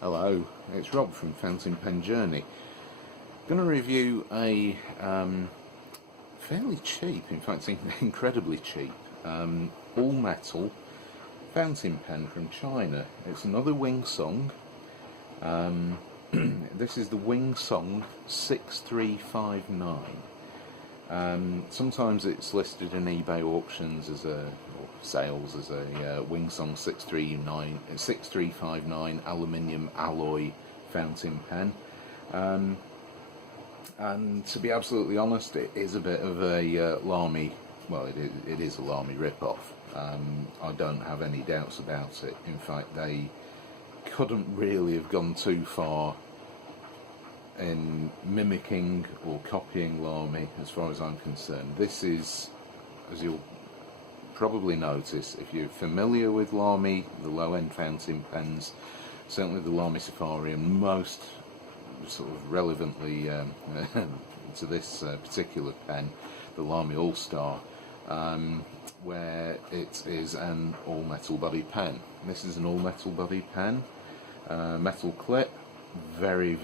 Hello, it's Rob from Fountain Pen Journey. Going to review a fairly cheap, in fact incredibly cheap, all metal fountain pen from China. It's another Wing Song. This is the Wing Song 6359. Sometimes it's listed in eBay auctions as or sales as a Wing Song 6359 aluminium alloy fountain pen. And to be absolutely honest, it is a bit of a Lamy, well, it is a Lamy rip-off. I don't have any doubts about it. In fact, they couldn't really have gone too far in mimicking or copying Lamy as far as I'm concerned. This is, as you'll probably notice if you're familiar with Lamy, the low-end fountain pens, certainly the Lamy Safari, and most sort of relevantly to this particular pen, the Lamy Al Star, where it is an all-metal body pen. This is an all-metal body pen, metal clip, very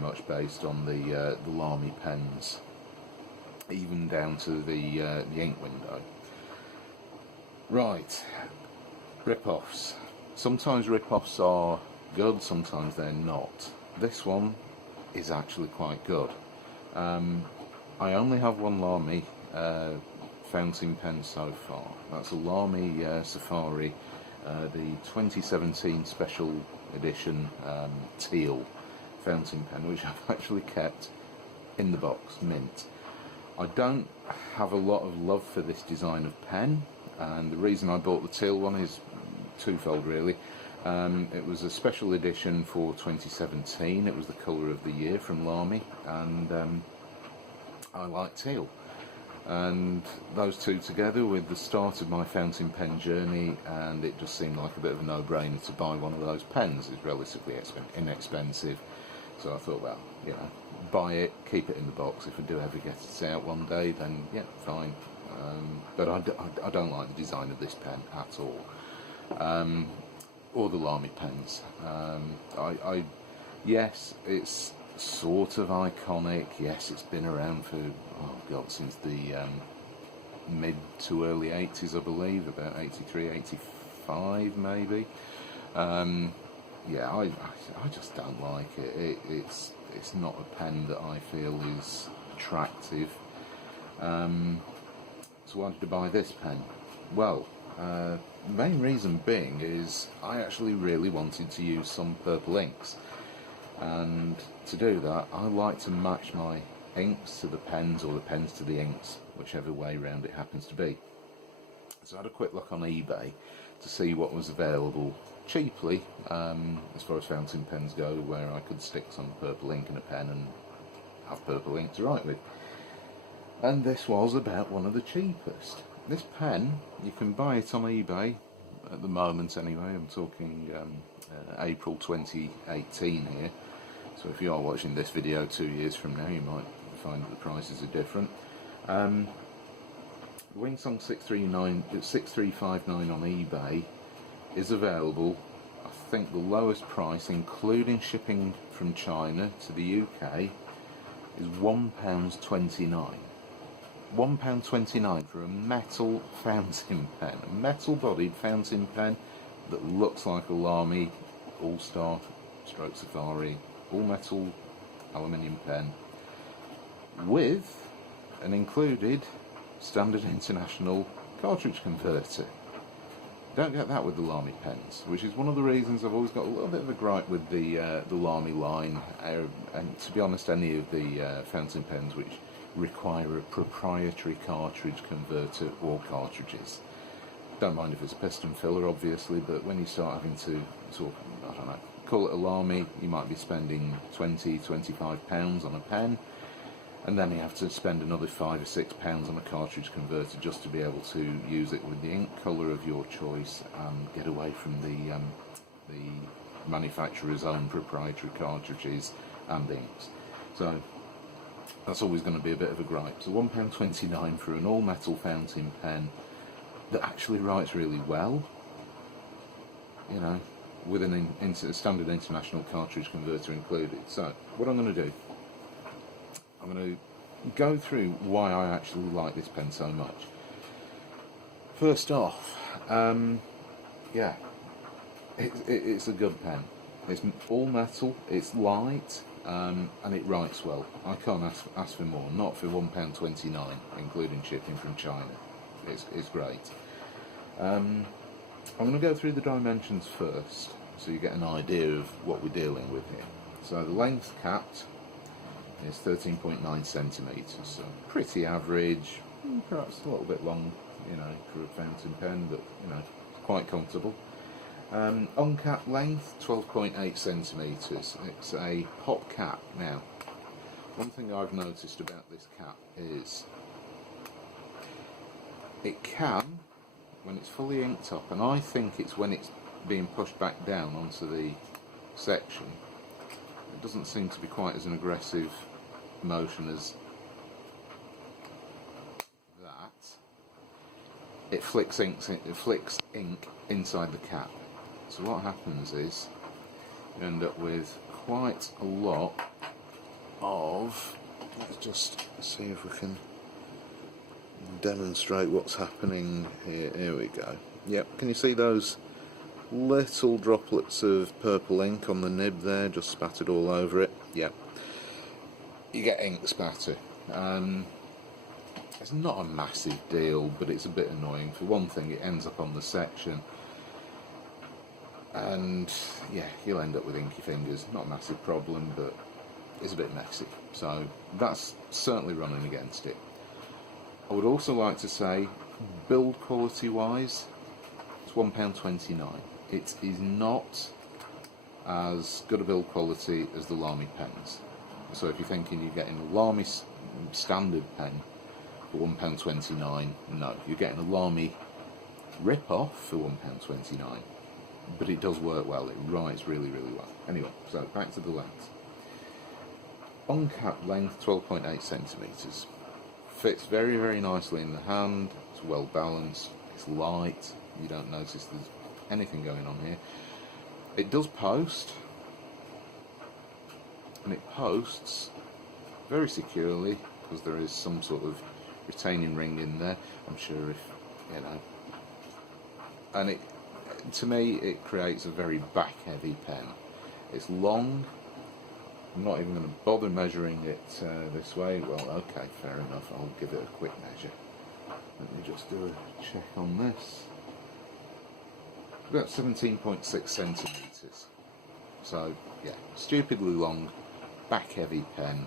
much based on the Lamy pens, even down to the ink window. Right, rip-offs. Sometimes rip-offs are good, sometimes they're not. This one is actually quite good. I only have one Lamy fountain pen so far. That's a Lamy Safari, the 2017 special edition teal fountain pen, which I've actually kept in the box, mint. I don't have a lot of love for this design of pen, and the reason I bought the teal one is twofold really. It was a special edition for 2017. It was the colour of the year from Lamy, and I like teal. And those two together with the start of my fountain pen journey, and it just seemed like a bit of a no-brainer to buy one of those pens. It's relatively inexpensive, so I thought, well, you know, buy it, keep it in the box. If I do ever get it out one day, then yeah, fine. But I don't like the design of this pen at all, or the Lamy pens. Yes, it's sort of iconic. Yes, it's been around for, oh god, since the mid to early 80s, I believe, about 83, 85 maybe. Yeah, I just don't like it. It's not a pen that I feel is attractive. So why did I buy this pen? Well, the main reason being is I actually really wanted to use some purple inks, and to do that I like to match my inks to the pens, or the pens to the inks, whichever way round it happens to be. So I had a quick look on eBay to see what was available cheaply, as far as fountain pens go, where I could stick some purple ink in a pen and have purple ink to write with. And this was about one of the cheapest. This pen, you can buy it on eBay at the moment anyway. I'm talking April 2018 here, so if you are watching this video 2 years from now, you might find that the prices are different. The Wing Song 6359 on eBay is available. I think the lowest price, including shipping from China to the UK, is £1.29. £1.29 for a metal fountain pen, a metal bodied fountain pen that looks like a Lamy Al Star stroke Safari all metal aluminium pen with an included standard international cartridge converter. Don't get that with the Lamy pens, which is one of the reasons I've always got a little bit of a gripe with the Lamy line, and to be honest, any of the fountain pens which require a proprietary cartridge converter or cartridges. Don't mind if it's a piston filler, obviously, but when you start having to sort of, I don't know, call it a Lamy, you might be spending £20–25 on a pen, and then you have to spend another £5 or £6 on a cartridge converter just to be able to use it with the ink colour of your choice and get away from the manufacturer's own proprietary cartridges and inks. So that's always going to be a bit of a gripe. So £1.29 for an all-metal fountain pen that actually writes really well. You know, with a standard international cartridge converter included. So what I'm going to do, I'm going to go through why I actually like this pen so much. First off, yeah, it's a good pen. It's all metal, it's light, and it writes well. I can't ask for more, not for £1.29, including shipping from China. It's great. I'm going to go through the dimensions first, so you get an idea of what we're dealing with here. So the length capped is 13.9 centimetres, so pretty average, perhaps a little bit long, you know, for a fountain pen, but you know, quite comfortable. Uncapped length 12.8 centimetres. It's a pop cap. Now, one thing I've noticed about this cap is it can, when it's fully inked up, and I think it's when it's being pushed back down onto the section, it doesn't seem to be quite as an aggressive motion as that. It flicks ink inside the cap. So what happens is you end up with quite a lot of, let's just see if we can demonstrate what's happening here. Here we go. Yep, can you see those little droplets of purple ink on the nib there, just spattered all over it? Yep. You get ink spatter. It's not a massive deal, but it's a bit annoying. For one thing, it ends up on the section, and yeah, you'll end up with inky fingers. Not a massive problem, but it's a bit messy. So that's certainly running against it. I would also like to say, build quality wise, it's £1.29. It is not as good a build quality as the Lamy pens. So if you're thinking you're getting a Lamy standard pen for £1.29, no, you're getting a Lamy rip-off for £1.29. But it does work well, it writes really, really well. Anyway, so back to the length. Uncapped length 12.8 centimetres. Fits very, very nicely in the hand, it's well balanced, it's light, you don't notice there's anything going on here. It does post, and it posts very securely because there is some sort of retaining ring in there, I'm sure, if you know. And it, to me, it creates a very back heavy pen. It's long. I'm not even going to bother measuring it this way. Well, okay, fair enough, I'll give it a quick measure. Let me just do a check on this. About 17.6 centimetres. So yeah, stupidly long, back heavy pen.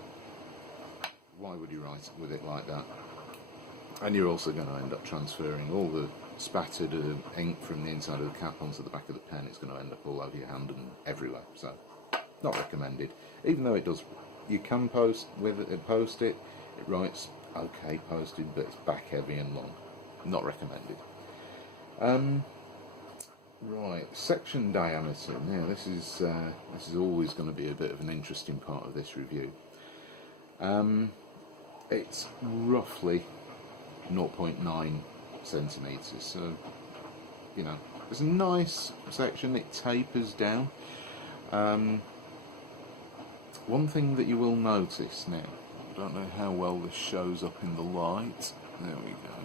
Why would you write with it like that? And you're also going to end up transferring all the spattered ink from the inside of the cap onto the back of the pen. It's going to end up all over your hand and everywhere. So not recommended. Even though it does, you can post it. It writes okay posted, but it's back heavy and long. Not recommended. Right, section diameter. Now this is always going to be a bit of an interesting part of this review. It's roughly 0.9 centimetres, so you know, it's a nice section. It tapers down. One thing that you will notice now, I don't know how well this shows up in the light. There we go.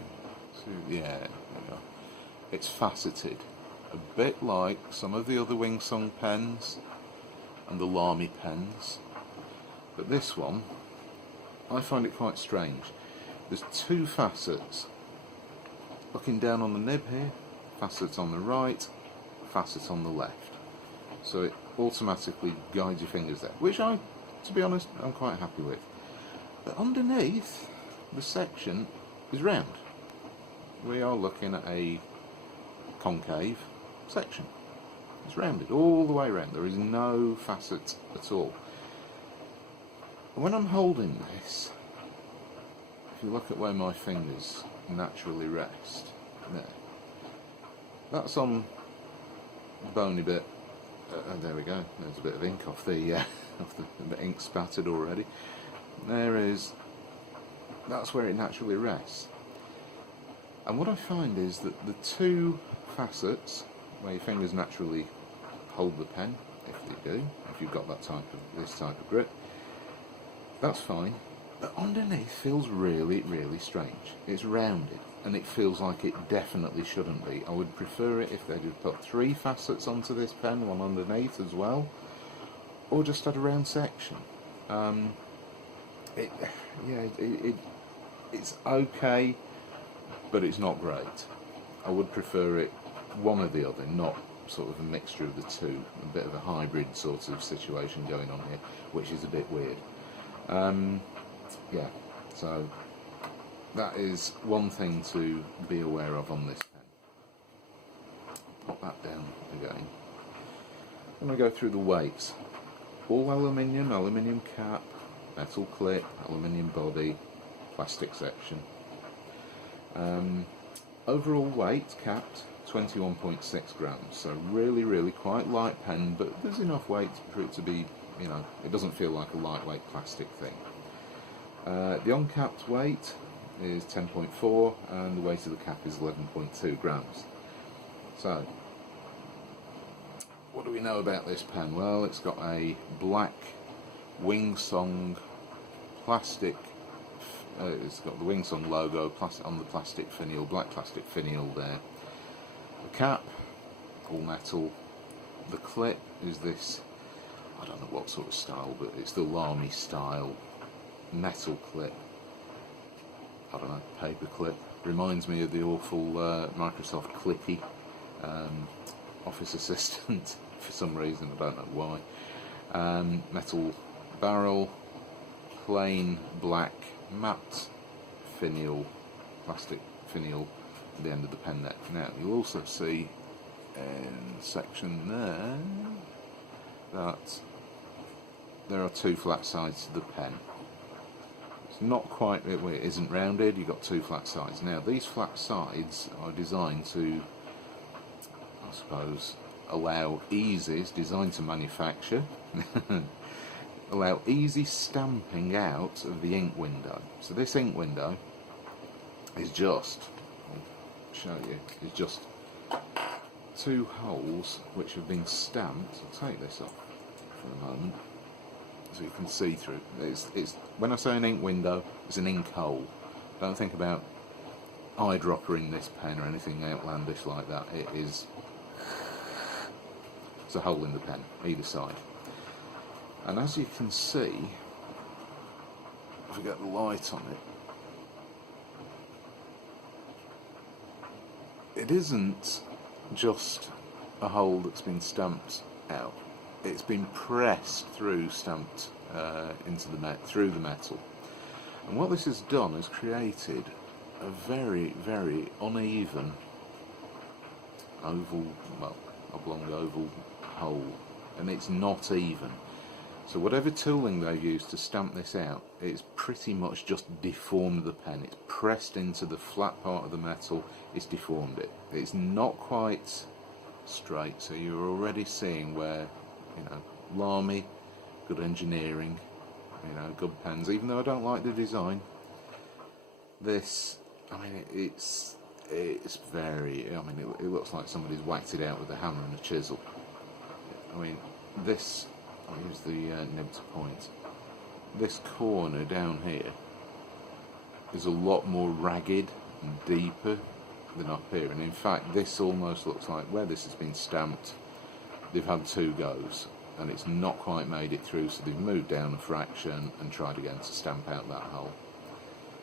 So, yeah, there we go. It's faceted, a bit like some of the other Wingsung pens and the Lamy pens, but this one, I find it quite strange. There's two facets. Looking down on the nib here, facets on the right, facet on the left. So it automatically guides your fingers there, which I, to be honest, I'm quite happy with. But underneath, the section is round. We are looking at a concave section. It's rounded all the way around. There is no facet at all. When I'm holding this, if you look at where my fingers naturally rest, there, that's on the bony bit. There we go. There's a bit of ink off the ink spattered already. That's where it naturally rests. And what I find is that the two facets where your fingers naturally hold the pen, if they do, if you've got this type of grip, that's fine. But underneath feels really, really strange. It's rounded, and it feels like it definitely shouldn't be. I would prefer it if they'd have put 3 facets onto this pen, one underneath as well, or just had a round section. It's okay, but it's not great. I would prefer it one or the other, not sort of a mixture of the two, a bit of a hybrid sort of situation going on here, which is a bit weird. Yeah, so that is one thing to be aware of on this pen. Pop that down again. I'm going to go through the weights. All aluminium cap, metal clip, aluminium body, plastic section. Overall weight capped 21.6 grams, so really, really quite light pen, but there's enough weight for it to be, you know, it doesn't feel like a lightweight plastic thing. The uncapped weight is 10.4 and the weight of the cap is 11.2 grams. So, what do we know about this pen? Well, it's got a black Wingsong plastic, it's got the Wingsong logo on the plastic finial, black plastic finial there. The cap, all metal. The clip is this, I don't know what sort of style, but it's the Lamy style metal clip. I don't know, paper clip. Reminds me of the awful Microsoft Clippy Office Assistant for some reason, I don't know why. Metal barrel, plain black matte finial, plastic finial at the end of the pen neck. Now you'll also see in the section there that there are 2 flat sides to the pen. It's not quite, it isn't rounded, you've got 2 flat sides. Now these flat sides are designed to, I suppose, allow it's designed to manufacture, allow easy stamping out of the ink window. So this ink window is just, I'll show you, is just 2 holes which have been stamped. I'll take this off for a moment so you can see through. It's when I say an ink window, it's an ink hole. Don't think about eyedroppering this pen or anything outlandish like that. It's a hole in the pen, either side. And as you can see, if we get the light on it, it isn't just a hole that's been stamped out. It's been pressed through, stamped through the metal. And what this has done is created a very, very uneven oval, well, oblong oval hole, and it's not even. So whatever tooling they've used to stamp this out, it's pretty much just deformed the pen. It's pressed into the flat part of the metal, it's deformed it. It's not quite straight, so you're already seeing where, you know, Lamy, good engineering, you know, good pens, even though I don't like the design. This, I mean, it's very, I mean, it looks like somebody's whacked it out with a hammer and a chisel. I mean, this, I'll use the nib to point. This corner down here is a lot more ragged and deeper than up here, and in fact this almost looks like where this has been stamped, they've had 2 goes and it's not quite made it through, so they've moved down a fraction and tried again to stamp out that hole.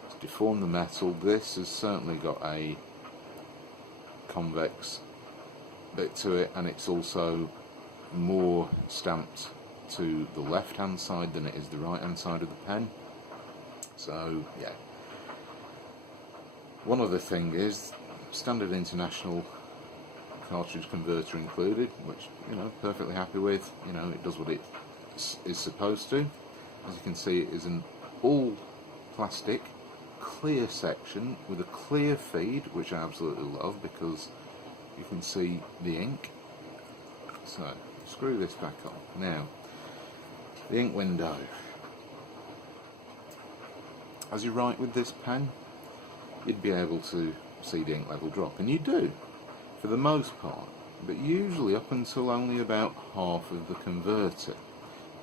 To deform the metal, this has certainly got a convex bit to it, and it's also more stamped to the left hand side than it is the right hand side of the pen. So yeah, one other thing is standard international cartridge converter included, which, you know, perfectly happy with. You know, it does what it is supposed to. As you can see, it is an all plastic clear section with a clear feed, which I absolutely love because you can see the ink. So screw this back on. Now, the ink window. As you write with this pen, you'd be able to see the ink level drop, and you do, for the most part. but usually up until only about half of the converter.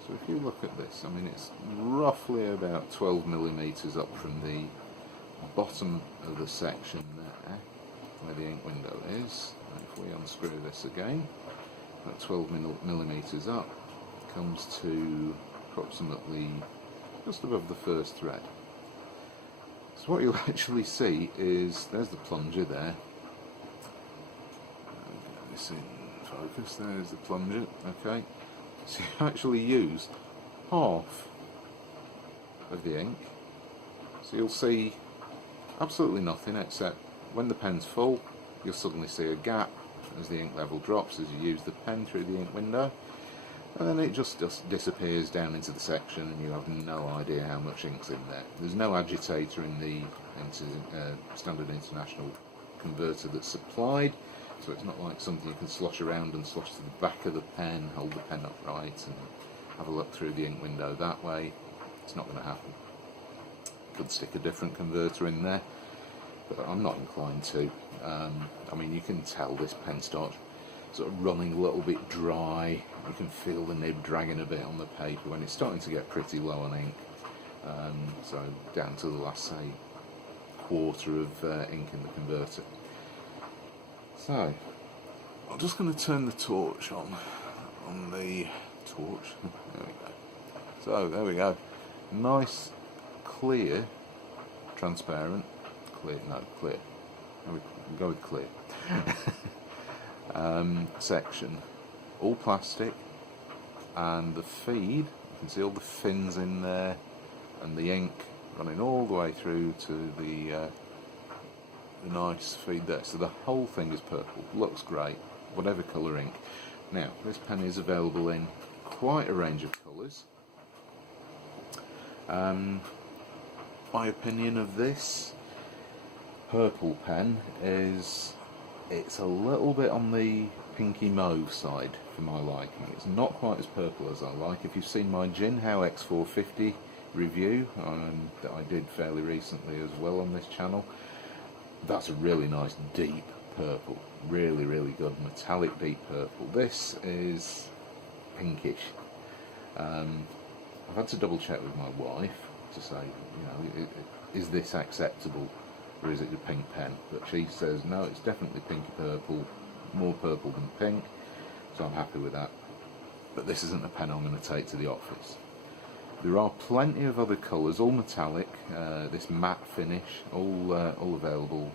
So if you look at this, I mean, it's roughly about 12 millimeters up from the bottom of the section there, where the ink window is. And if we unscrew this again, about 12 millimeters up, comes to approximately just above the first thread. So what you'll actually see is, there's the plunger there. Get this in focus, there's the plunger, okay. So you actually use half of the ink. So you'll see absolutely nothing, except when the pen's full, you'll suddenly see a gap as the ink level drops as you use the pen through the ink window. And then it just disappears down into the section, and you have no idea how much ink's in there. There's no agitator in the standard international converter that's supplied, so it's not like something you can slosh around and slosh to the back of the pen, hold the pen upright and have a look through the ink window that way. It's not going to happen. Could stick a different converter in there, but I'm not inclined to. I mean, you can tell this pen starts sort of running a little bit dry. You can feel the nib dragging a bit on the paper when it's starting to get pretty low on ink. So down to the last, say, quarter of ink in the converter. So I'm just going to turn the torch on the torch. There we go. So there we go. Nice, clear, transparent, clear. We can go with clear. Section, all plastic, and the feed, you can see all the fins in there, and the ink running all the way through to the nice feed there. So the whole thing is purple, looks great, whatever colour ink. Now, this pen is available in quite a range of colours. My opinion of this purple pen is, it's a little bit on the pinky mauve side for my liking. It's not quite as purple as I like. If you've seen my Jinhao X450 review that I did fairly recently as well on this channel, that's a really nice deep purple, really good metallic deep purple. This is pinkish. I've had to double check with my wife to say, you know, is this acceptable, or is it a pink pen? But she says no, it's definitely pinky purple, more purple than pink, so I'm happy with that. But this isn't a pen I'm going to take to the office. There are plenty of other colours, all metallic, this matte finish, all available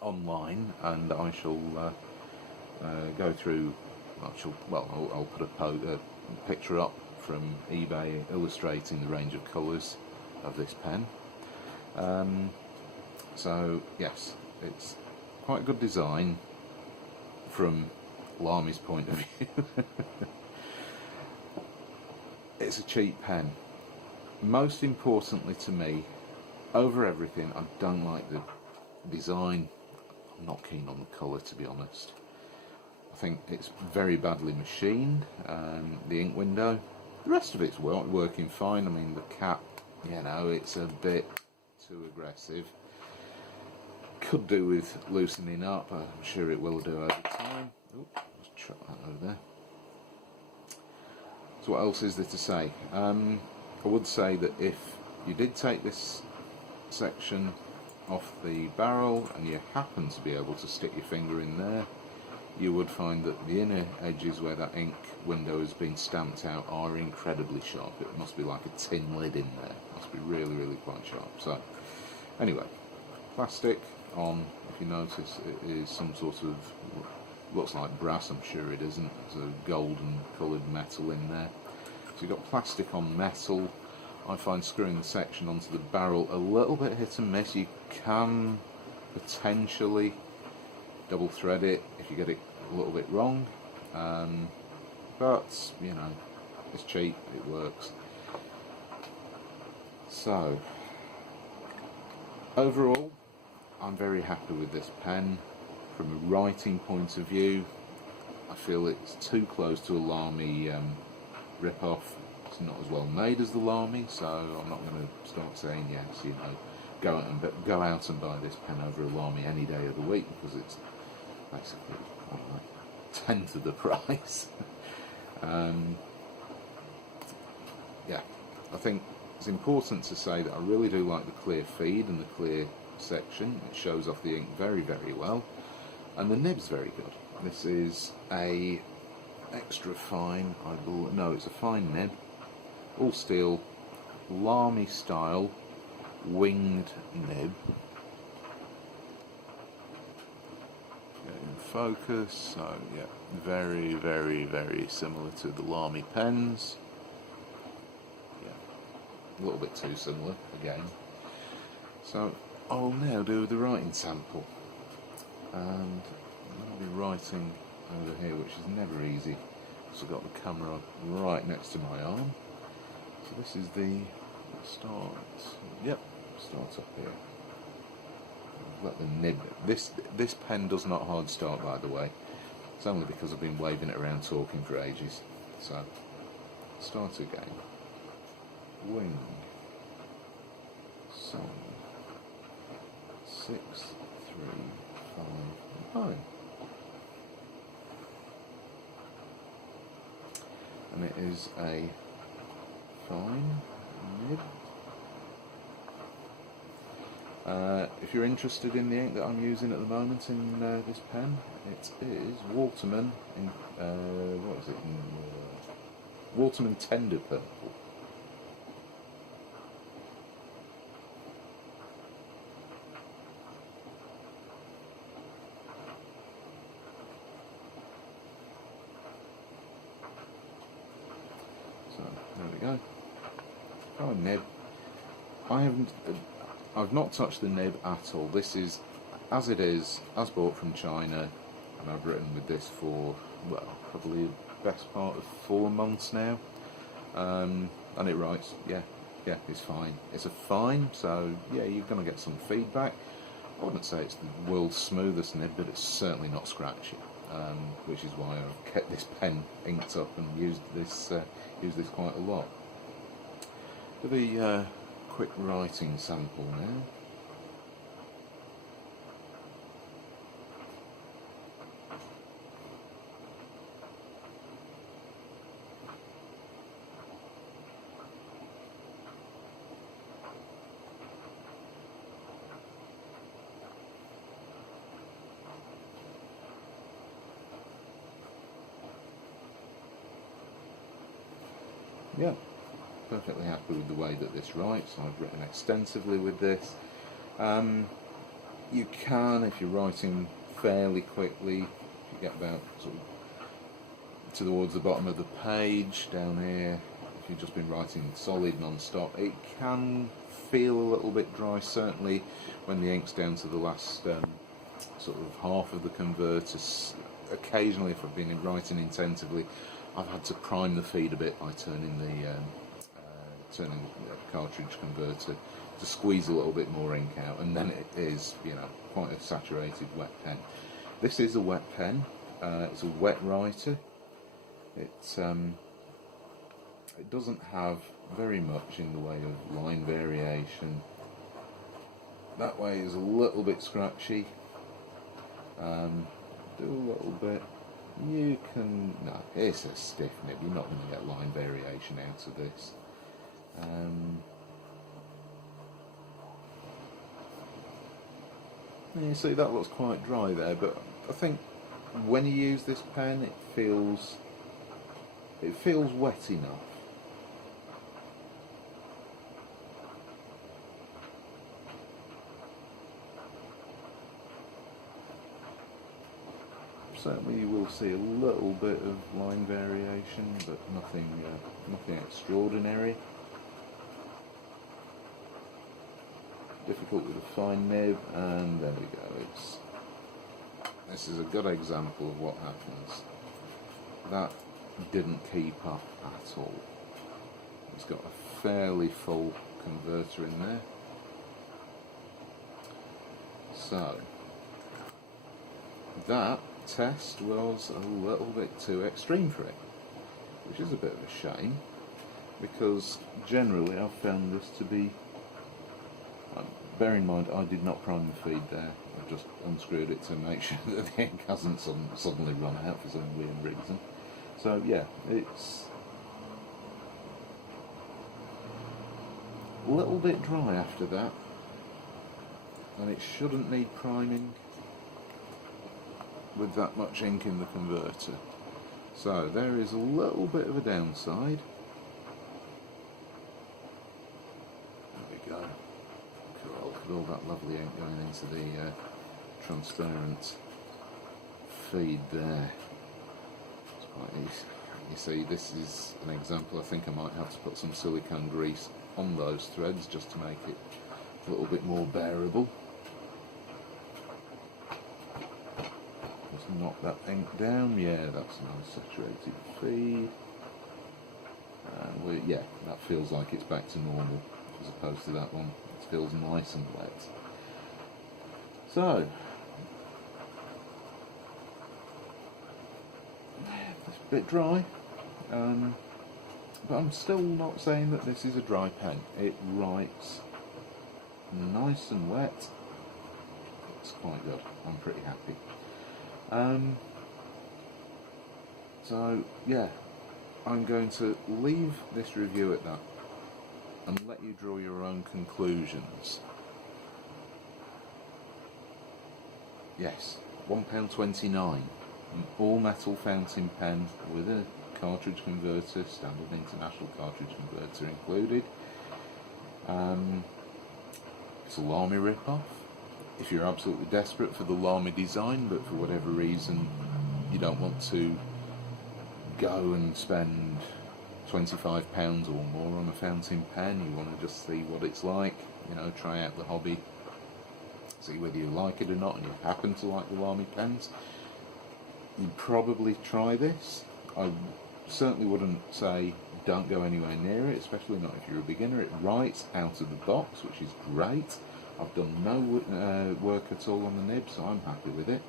online, and I shall go through. I'll put a picture up from eBay illustrating the range of colours of this pen. So yes, it's quite a good design from Lamy's point of view. It's a cheap pen. Most importantly to me, over everything, I don't like the design. I'm not keen on the colour, to be honest. I think it's very badly machined, the ink window. The rest of it's working fine. I mean, the cap, you know, it's a bit too aggressive. Could do with loosening up. I'm sure it will do over time. Ooh, let's chuck that over there. So what else is there to say? I would say that if you did take this section off the barrel and you happen to be able to stick your finger in there, you would find that the inner edges where that ink window has been stamped out are incredibly sharp. It must be like a tin lid in there. It must be really quite sharp. So anyway, plastic on, if you notice, it is some sort of, looks like brass, I'm sure it isn't. There's a golden coloured metal in there. So you've got plastic on metal. I find screwing the section onto the barrel a little bit hit and miss. You can potentially double thread it if you get it a little bit wrong, but you know, it's cheap, it works. So overall, I'm very happy with this pen. From a writing point of view, I feel it's too close to a Lamy rip-off. It's not as well made as the Lamy, so I'm not going to start saying yes, you know, go out and buy this pen over a Lamy any day of the week, because it's basically tenth of the price. Yeah, I think it's important to say that I really do like the clear feed and the clear section. It shows off the ink very, very well, and the nib's very good. This is a extra fine, no, it's a fine nib, all steel, Lamy style winged nib. Get in focus. So yeah, very, very, very similar to the Lamy pens. A little bit too similar again. So I'll now do the writing sample, and I'll be writing over here, which is never easy because I've got the camera right next to my arm. So this is the start. Yep, start up here. Let the nib. This pen does not hard start, by the way. It's only because I've been waving it around talking for ages. So start again. Wing, song, 6, 3, 5, 9. And it is a fine nib. If you're interested in the ink that I'm using at the moment in this pen, it is Waterman in what is it? Waterman Tender Purple. So there we go. Oh, nib. I've not touched the nib at all. This is as it is, as bought from China, and I've written with this for, well, probably the best part of 4 months now. And it writes, yeah, it's fine. It's a fine, so yeah, you're going to get some feedback. I wouldn't say it's the world's smoothest nib, but it's certainly not scratchy, which is why I've kept this pen inked up and used this quite a lot. For the quick writing sample now. Yeah, perfectly happy with the way that this writes. I've written extensively with this. You can, if you're writing fairly quickly, if you get about sort of towards the bottom of the page down here, if you've just been writing solid non-stop, it can feel a little bit dry, certainly when the ink's down to the last sort of half of the converter. Occasionally, if I've been writing intensively, I've had to prime the feed a bit by turning the cartridge converter to squeeze a little bit more ink out, and then it is, you know, quite a saturated wet pen. This is a wet pen. It's a wet writer. It doesn't have very much in the way of line variation. That way is a little bit scratchy. Do a little bit. You can, no, it's a stiff nib, you're not going to get line variation out of this. You see, that looks quite dry there, but I think when you use this pen, it feels wet enough. Certainly you will see a little bit of line variation, but nothing extraordinary. Difficult with a fine nib, and there we go. This is a good example of what happens. That didn't keep up at all. It's got a fairly full converter in there. So that test was a little bit too extreme for it, which is a bit of a shame, because generally I've found this to be bear in mind I did not prime the feed there. I've just unscrewed it to make sure that the ink hasn't suddenly run out for some weird reason. So yeah, it's a little bit dry after that, and it shouldn't need priming with that much ink in the converter. So there is a little bit of a downside. There we go. Cool. Look at all that lovely ink going into the transparent feed there. It's quite easy. You see, this is an example. I think I might have to put some silicone grease on those threads just to make it a little bit more bearable. Just knock that ink down. Yeah, that's a nice saturated feed. And yeah, that feels like it's back to normal as opposed to that one. It feels nice and wet. So it's a bit dry, but I'm still not saying that this is a dry pen. It writes nice and wet. It's quite good. I'm pretty happy. So yeah, I'm going to leave this review at that and let you draw your own conclusions. Yes, £1.29, an all metal fountain pen with a cartridge converter, standard international cartridge converter included. It's a Lamy rip-off. If you're absolutely desperate for the Lamy design, but for whatever reason you don't want to go and spend £25 or more on a fountain pen, you want to just see what it's like, you know, try out the hobby, see whether you like it or not, and you happen to like the Lamy pens, you'd probably try this. I certainly wouldn't say don't go anywhere near it, especially not if you're a beginner. It writes out of the box, which is great. I've done no work at all on the nib, so I'm happy with it.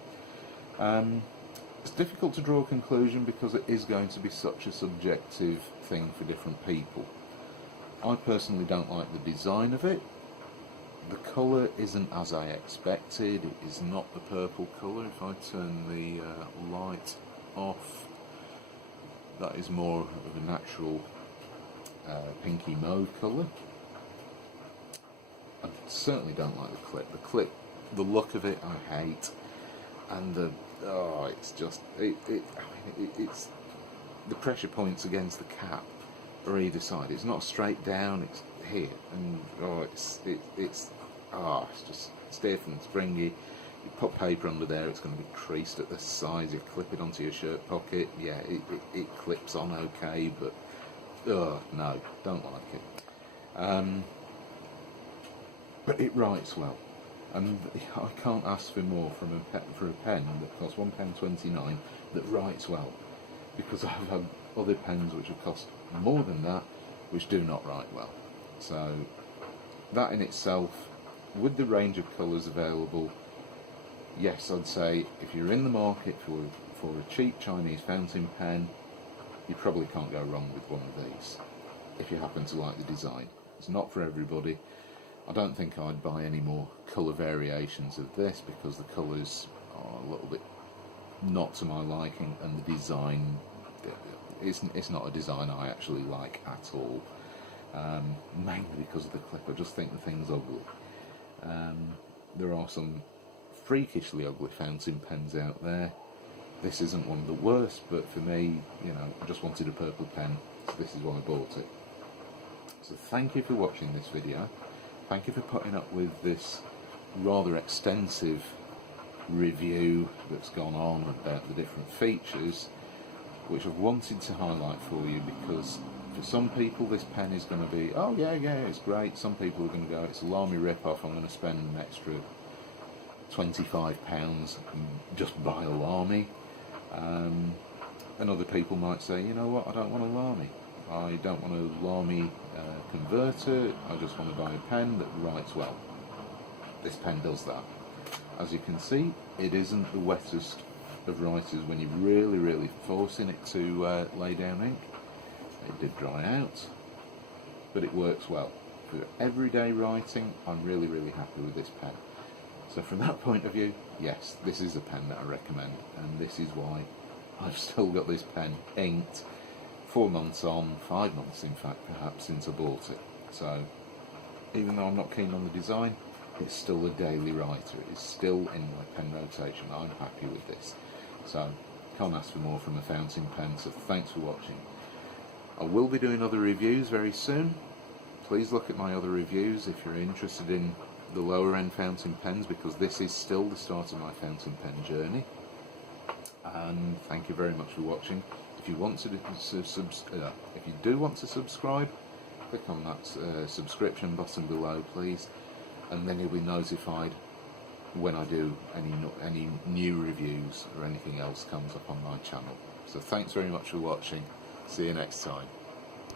It's difficult to draw a conclusion because it is going to be such a subjective thing for different people. I personally don't like the design of it. The colour isn't as I expected. It is not the purple colour. If I turn the light off, that is more of a natural pinky mauve colour. I certainly don't like the clip. The look of it I hate, and it's just it's the pressure points against the cap are either side. It's not straight down. It's here, and it's just stiff and springy. You put paper under there, it's going to be creased at the sides. You clip it onto your shirt pocket. Yeah, it clips on okay, but no, don't like it. But it writes well, and I can't ask for more for a pen that costs £1.29 that writes well, because I've had other pens which have cost more than that which do not write well. So that in itself, with the range of colours available, yes, I'd say if you're in the market for a cheap Chinese fountain pen, you probably can't go wrong with one of these if you happen to like the design. It's not for everybody. I don't think I'd buy any more colour variations of this because the colours are a little bit not to my liking, and the design, it's not a design I actually like at all, mainly because of the clip. I just think the thing's ugly. There are some freakishly ugly fountain pens out there. This isn't one of the worst, but for me, you know, I just wanted a purple pen, so this is why I bought it. So thank you for watching this video. Thank you for putting up with this rather extensive review that's gone on about the different features, which I've wanted to highlight for you, because for some people this pen is going to be, oh yeah, it's great. Some people are going to go, it's a Lamy rip-off, I'm going to spend an extra £25 and just buy a Lamy. And other people might say, you know what, I don't want a Lamy. I don't want a Lamy converter, I just want to buy a pen that writes well. This pen does that. As you can see, it isn't the wettest of writers when you're really forcing it to lay down ink. It did dry out, but it works well for everyday writing, I'm really, really happy with this pen. So from that point of view, yes, this is a pen that I recommend, and this is why I've still got this pen inked 4 months on, 5 months in fact perhaps, since I bought it. So even though I'm not keen on the design, it's still a daily writer. It is still in my pen rotation. I'm happy with this. So can't ask for more from a fountain pen, so thanks for watching. I will be doing other reviews very soon. Please look at my other reviews if you're interested in the lower end fountain pens, because this is still the start of my fountain pen journey. And thank you very much for watching. If you want to if you do want to subscribe, click on that subscription button below, please, and then you'll be notified when I do any new reviews or anything else comes up on my channel. So thanks very much for watching. See you next time.